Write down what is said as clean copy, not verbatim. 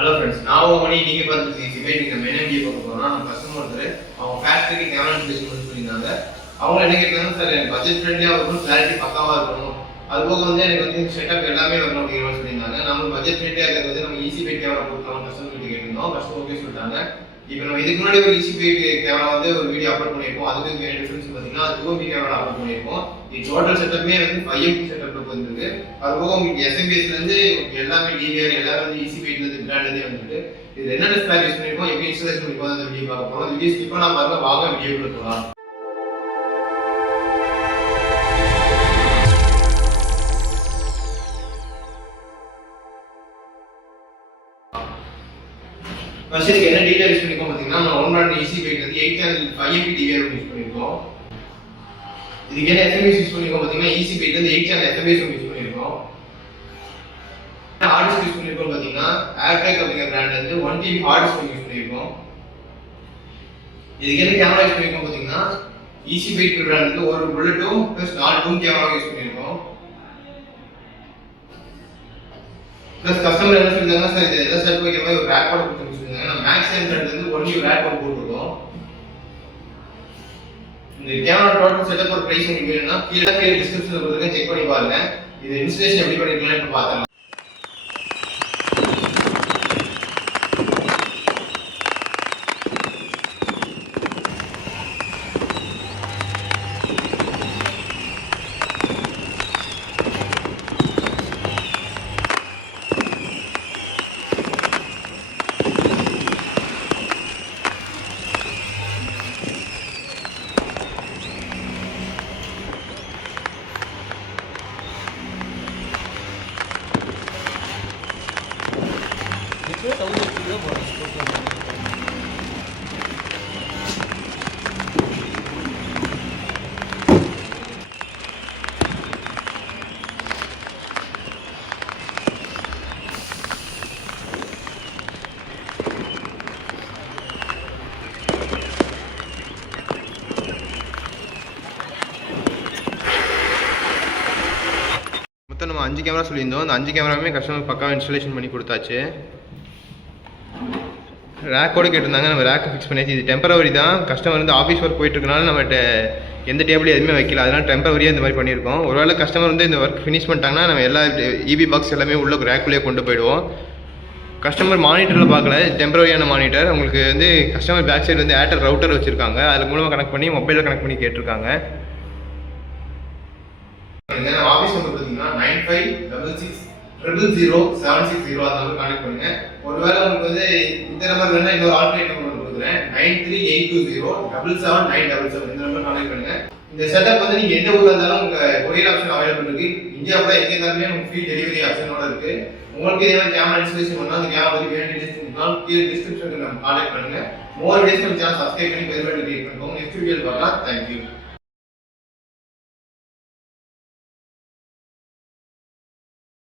Hello friends, நான் உங்க மணி நீங்க பார்த்துட்டு சிபேட் நம்ம என்ன வீடியோ பார்க்க போறோம்னா நம்ம கஸ்டமர் ஒருத்தர் அவங்க ஃபேக்டரிக்கு கேமரா இன்ஸ்டாலேஷன் சொல்லியிருந்தாங்க. அவங்க என்ன கேட்குறாங்க, சார் எனக்கு பட்ஜெட் ஃப்ரெண்ட்லியாக இருக்கணும், கிளாரிட்டி பக்காவாக இருக்கணும், அது போக வந்து எனக்கு வந்து செட்டப் எல்லாமே வரணும் அப்படின்னு சொல்லியிருந்தாங்க. நம்ம பட்ஜெட் ஃப்ரெண்ட்லியாக இருக்கிறது வந்து நம்ம ஈஸி பைட் கேமரா கொடுக்கலாம் கஸ்டமர் கிட்ட கேட்டிருந்தோம். கஸ்டமர் ஓகே சொல்லிட்டாங்க. இப்போ நம்ம இதுக்கு முன்னாடி ஒரு ஈஸி பைட் கேமரா வந்து ஒரு வீடியோ அப்லோட் பண்ணியிருக்கோம். அதுக்கு டிஃபரன்ஸ் பார்த்தீங்கன்னா அதுக்கும் கேமரா அப்லோட் பண்ணியிருக்கோம். இது டோட்டல் செட்டப்புமே வந்து 5MP செட்டப்ல வந்துருக்கு. அது போக உங்களுக்கு SMBSலேருந்து எல்லாமே டிவிஆர் எல்லாமே வந்து ஈஸி பைட்லேருந்து பிராண்ட்லேருந்தே வந்துருக்கு. இது என்னென்ன ஸ்பேர் யூஸ் பண்ணியிருக்கோம், எப்படி இன்ஸ்டாலேஷன் பண்ணிருக்கோம் அந்த வீடியோ பார்க்க போகிறோம். வீடியோ ஸ்கிப் பண்ணாம பாருங்க, வாங்க வீடியோக்குள்ள போகலாம். ஃபர்ஸ்ட் இதுக்கு என்ன டீடைல் யூஸ் பண்ணிருக்கோம் பார்த்தீங்கன்னா, நம்ம ஒன் பிராண்ட் ஈஸி பைட் வந்து 8 சேனல் 5MP டிவிஆர் யூஸ் பண்ணிருக்கோம். இதுக்கு என்ன SMS யூஸ் பண்ணிருக்கோம் பார்த்தீங்கன்னா, ஈஸி பைட் வந்து 8 சேனல் SMS யூஸ் பண்ணிருக்கோம். ஹார்ட் டிஸ்க் யூஸ் பண்ணிருக்கோம் பார்த்தீங்கன்னா, ஏர்டெக் அப்படிங்கிற பிராண்ட் வந்து 1TB ஹார்ட் டிஸ்க் யூஸ் பண்ணிருக்கோம். இதுக்கு என்ன கேமரா யூஸ் பண்ணிருக்கோம் பார்த்தீங்கன்னா, ஈஸி பைட் பிராண்ட் வந்து ஒரு புல்லட்டும் ப்ளஸ் 4 டூம் கேமரா யூஸ் பண்ணிருக்கோம். ப்ளஸ் கஸ்டமர் என்ன சொல்லிருந்தாங்க, சார் இது எதாவது செட் வைக்கிற மாதிரி ஒரு ரேக் போட்டு கொடுத்து சொல்லிருந்தாங்க. நம்ம மேக்ஸிமம் பிராண்ட் வந்து ஒன்லி ரேக் போட்டு போட்டுருக்கோம். இந்த கேமரா டோட்டல் செட்டப் ஒரு பிரைஸ் உங்களுக்கு வேணும்னா கீழே டிஸ்கிரிப்ஷன்ல கொடுத்துருக்கேன், செக் பண்ணி பாருங்க. இது இன்ஸ்டாலேஷன் எப்படி பண்ணிருக்கலாம்னு இப்போ பார்க்கலாம். மொத்தம் நம்ம 5 கேமரா சொல்லியிருந்தோம். அந்த 5 கேமராவுமே கஸ்டமர் பக்காவாக இன்ஸ்டாலேஷன் பண்ணி கொடுத்தாச்சு. ரேக்கோடு கேட்டிருந்தாங்க, நம்ம ரேக்கை ஃபிக்ஸ் பண்ணியாச்சு. இது டெம்பரவரி தான். கஸ்டமர் வந்து ஆஃபீஸ் ஒர்க் போயிட்டு இருக்கனால நம்மகிட்ட எந்த டேபிள் எதுவுமே வைக்கல, அதனால டெம்பரவரியாக இந்த மாதிரி பண்ணியிருக்கோம். ஒருவேளை கஸ்டமர் வந்து இந்த ஒர்க் ஃபினிஷ் பண்ணிட்டாங்கன்னா நம்ம எல்லா EB பாக்ஸ் எல்லாமே உள்ள ரேக்குள்ளேயே கொண்டு போயிடுவோம். கஸ்டமர் மானிட்டரில் பார்க்கல, டெம்பரரியான மானிட்டர். உங்களுக்கு வந்து கஸ்டமர் பேக் சைடு வந்து ஏர்டெல் ரவுட்டர் வச்சுருக்காங்க, அது மூலமாக கனெக்ட் பண்ணி மொபைலில் கனெக்ட் பண்ணி கேட்டிருக்காங்க. ஆஃபீஸ் நம்பர் பார்த்தீங்கன்னா 9566000760 அந்த நம்பர் கான்டாக்ட் பண்ணுங்க. ஒருவேளை உங்களுக்கு வந்து இந்த நம்பர் வேணா இன்னொரு ஆல்டர்னேட் நம்பர் கொடுக்குறேன், 9382077977 இந்த நம்பர் கான்டாக்ட் பண்ணுங்க. இந்த செட்டப் வந்து நீங்க எந்த ஊர்ல இருந்தாலும் உங்க கொரியர் ஆப்ஷன் அவைலபிள் இருக்கு. இந்தியாவுல எங்க இருந்தாலுமே உங்களுக்கு ஃப்ரீ டெலிவரி ஆப்ஷனோட இருக்கு. உங்களுக்கு இதே மாதிரி கேமரா இன்ஸ்டாலேஷன் பண்ணா அந்த கேமரா பத்தி வேண்டிய டீடைல்ஸ் கீழே டிஸ்கிரிப்ஷன்ல நம்ம கான்டாக்ட் பண்ணுங்க. மோர் வீடியோஸ் நம்ம சேனல் சப்ஸ்கிரைப் பண்ணி பெல் பட்டன் கிளிக் பண்ணிக்கோங்க. நெக்ஸ்ட் வீடியோல பார்க்கலாம். Thank you.